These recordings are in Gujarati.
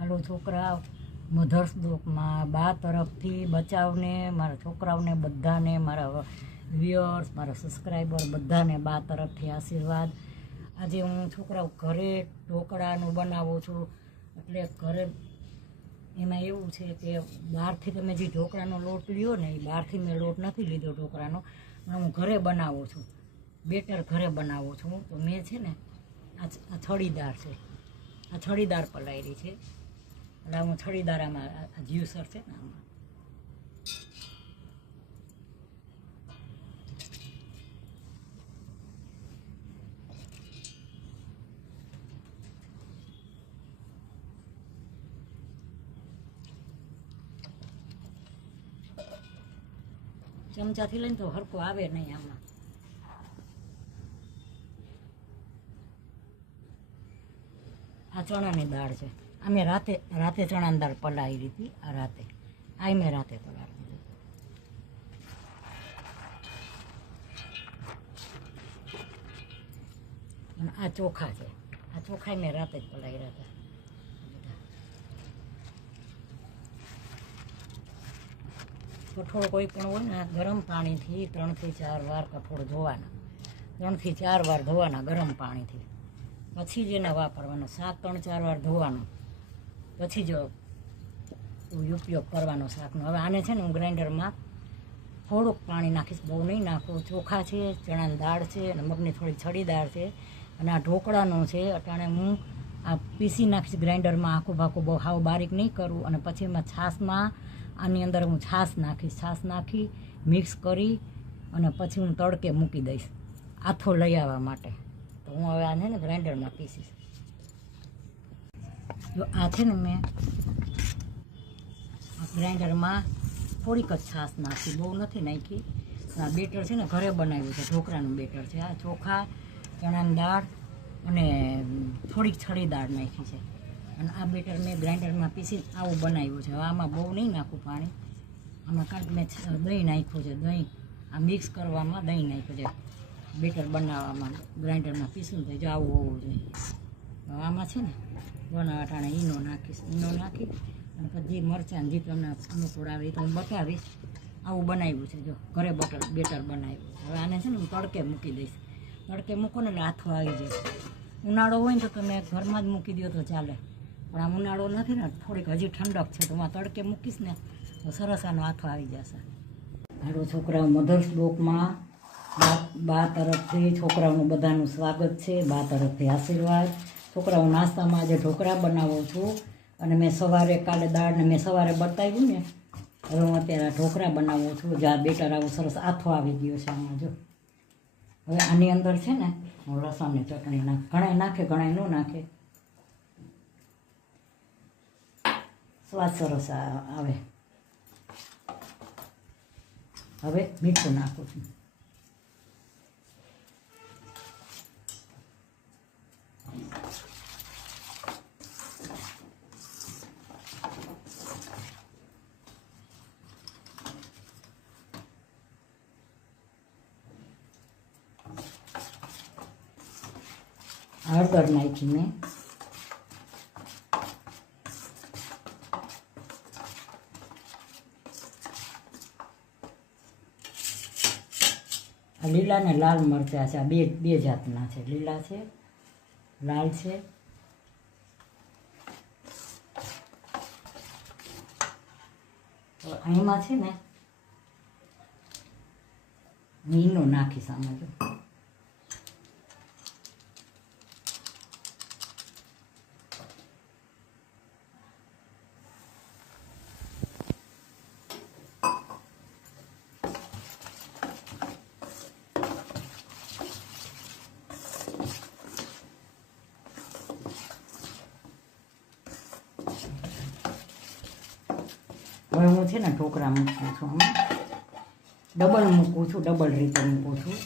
હાલો છોકરા, મધર્સ ડેમાં બા તરફથી બચાવને, મારા છોકરાઓને બધાને, મારા વ્યુઅર્સ, મારા સબસ્ક્રાઈબર બધાને બા તરફથી આશીર્વાદ. આજે હું છોકરાઓ ઘરે ઢોકળાનું બનાવું છું. એટલે ઘરે એમાં એવું છે કે બહારથી તમે જે ઢોકળાનો લોટ લ્યો ને, એ બહારથી મેં લોટ નથી લીધો ઢોકળાનો, પણ હું ઘરે બનાવું છું. બેટર ઘરે બનાવું છું. તો મેં છે ને આ છડી દાળ છે, આ છડી દાળ પલાળી છે. એટલે હું છડી દાળ આમાં આ જ્યુસર છે ને આમાં ચમચાથી લઈને તો હરકો આવે નહીં આમાં. આ ચણાની દાળ છે. આ મેં રાતે ચણાની દાળ પલાળી હતી. આ રાતે મેં રાતે પલાળી દીધી. અને આ ચોખા છે. આ ચોખા મેં રાતે જ પલાળ્યા હતા. કઠોળ કોઈ પણ હોય ને ગરમ પાણીથી 3 થી 4 વાર કઠોળ ધોવાના, 3 થી 4 વાર ધોવાના ગરમ પાણીથી, પછી જ એને વાપરવાનો. શાક 3-4 વાર ધોવાનું, પછી જ ઉપયોગ કરવાનો શાકનો. હવે આને છે ને હું ગ્રાઇન્ડરમાં થોડુંક પાણી નાખીશ, બહુ નહીં નાખું. ચોખા છે, ચણાની દાળ છે, અને મગની થોડી છડી દાળ છે, અને આ ઢોકળાનું છે. અટાણે હું આ પીસી નાખીશ ગ્રાઇન્ડરમાં, આખું ભાખું બહુ હાવ બારીક નહીં કરું. અને પછી એમાં છાશમાં આની અંદર હું છાશ નાખીશ. છાશ નાખી મિક્સ કરી અને પછી હું તડકે મૂકી દઈશ આથો લઈ આવવા માટે. તો હું હવે આને ને ગ્રાઇન્ડરમાં પીસીશ. જો આ છે ને મેં ગ્રાઇન્ડરમાં થોડીક જ છાશ નાખી, બહુ નથી નાખી. આ બેટર છે ને ઘરે બનાવ્યું છે, ઢોકળાનું બેટર છે. આ ચોખા, ચણાની દાળ અને થોડીક છડી દાળ નાખી છે. અને આ બેટર મેં ગ્રાઇન્ડરમાં પીસી આવું બનાવ્યું છે. હવે આમાં બહુ નહીં નાખું પાણી. આમાં કાંઈક મેં દહીં નાખ્યું છે. દહીં આ મિક્સ કરવામાં દહીં નાખ્યું છે. બેટર બનાવવામાં ગ્રાઇન્ડરમાં પીસું તો જો આવું હોવું જોઈએ. હવે આમાં છે ને બનાવટાણે ઈનો નાખીશ. ઈનો નાખી અને પછી મરચાં જે તમને અનુકૂળ આવે એ તો હું બતાવીશ. આવું બનાવ્યું છે. જો ઘરે બેટર બનાવ્યું. હવે આને છે ને હું તડકે મૂકી દઈશ. તડકે મૂકો ને એટલે આથો આવી જાય. ઉનાળો હોય ને તો તમે ઘરમાં જ મૂકી દો તો ચાલે, પણ આ ઉનાળો નથી ને, થોડીક હજી ઠંડક છે, તો હું તડકે મૂકીશ ને તો સરસ આનો આથો આવી જશે. હાલો છોકરાઓ, મધર્સ ડેમાં બા તરફથી છોકરાઓનું બધાનું સ્વાગત છે. બા તરફથી આશીર્વાદ. છોકરાઓ નાસ્તામાં આજે ઢોકળા બનાવું છું. અને મેં સવારે કાલે દાળને મેં સવારે બતાવ્યું ને, હવે હું અત્યારે ઢોકળા બનાવું છું. જ્યાં બેટર આવું સરસ આથો આવી ગયો છે આમાં. જો હવે આની અંદર છે ને હું લસણની ચટણી ઘણા નાખે, ઘણા ન નાખે, સ્વાદ સરસ આવે. હવે મીઠું નાખું છું. હળદર નાખી મેં. આ લીલા ને લાલ મરચાં છે. આ બે જાતના છે, લીલા છે, લાલ છે. તો અહીંમાં છે ને ઈનો નાખીશ આમાં. જો હવે હું છે ને ઢોકળા મૂકું છું. આમાં ડબલ મૂકું છું, ડબલ રીતે મૂકું છું.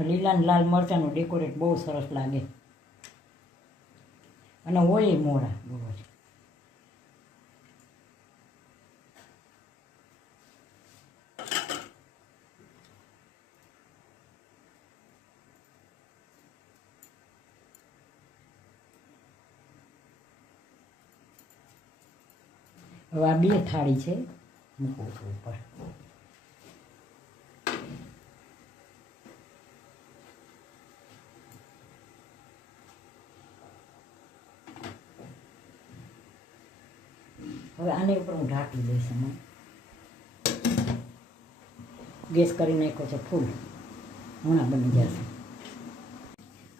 આ લીલા ને લાલ મરચાંનું ડેકોરેટ બહુ સરસ લાગે અને હોય મોરા બહુ જ. હવે આ 2 થાળી છે, મૂકું છું ઉપર. હવે આની ઉપર હું ઢાંકી દઈશ. અમે ગેસ કરી નાખ્યો છે ફૂલ, હમણાં બની જશે.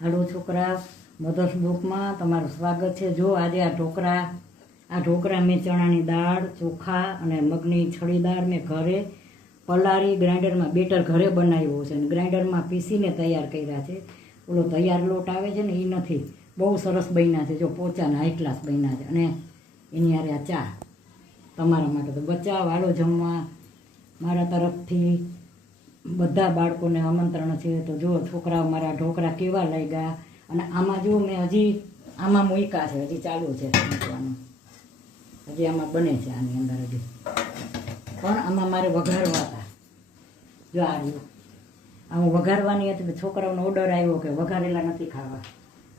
હાલો છોકરા, મધર્સ બુકમાં તમારું સ્વાગત છે. જો આજે આ ઢોકળા મેં ચણાની દાળ, ચોખા અને મગની છડી દાળ મેં ઘરે પલાળી ગ્રાઇન્ડરમાં બેટર ઘરે બનાવ્યું છે અને ગ્રાઇન્ડરમાં પીસીને તૈયાર કર્યા છે. ઓલો તૈયાર લોટ આવે છે ને એ નથી, બહુ સરસ બન્યા છે. જો પોચાના હાઈ ક્લાસ બન્યા છે. અને એની હારે આ ચા તમારા માટે તો બચાવ. હાલો જમવા. મારા તરફથી બધા બાળકોને આમંત્રણ છે. તો જો છોકરાઓ મારા ઢોકળા કેવા લાગ્યા. અને આમાં જો મેં હજી આમાં મૂક્યા છે, હજી ચાલુ છે મૂકવાનું, હજી આમાં બને છે આની અંદર હજી, પણ આમાં મારે વઘારવા હતા. જો આ રહ્યું, આ હું વઘારવાની હતી. છોકરાઓનો ઓર્ડર આવ્યો કે વઘારેલા નથી ખાવા.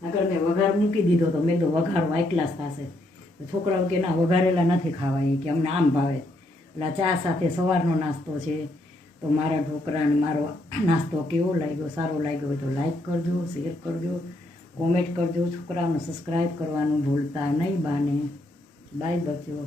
અગર મેં વઘાર મૂકી દીધો તો મેં તો વઘાર હાઈ ક્લાસ થશે. છોકરાઓ કે ના વઘારેલા નથી ખાવા, એ કે અમને આમ ભાવે. એટલે ચા સાથે સવારનો નાસ્તો છે. તો મારા ઢોકળાને મારો નાસ્તો કેવો લાગ્યો, સારો લાગ્યો હોય તો લાઈક કરજો, શેર કરજો, કોમેન્ટ કરજો. છોકરાઓને સબસ્ક્રાઈબ કરવાનું ભૂલતા નહીં બાને. બાય બચ્ચો.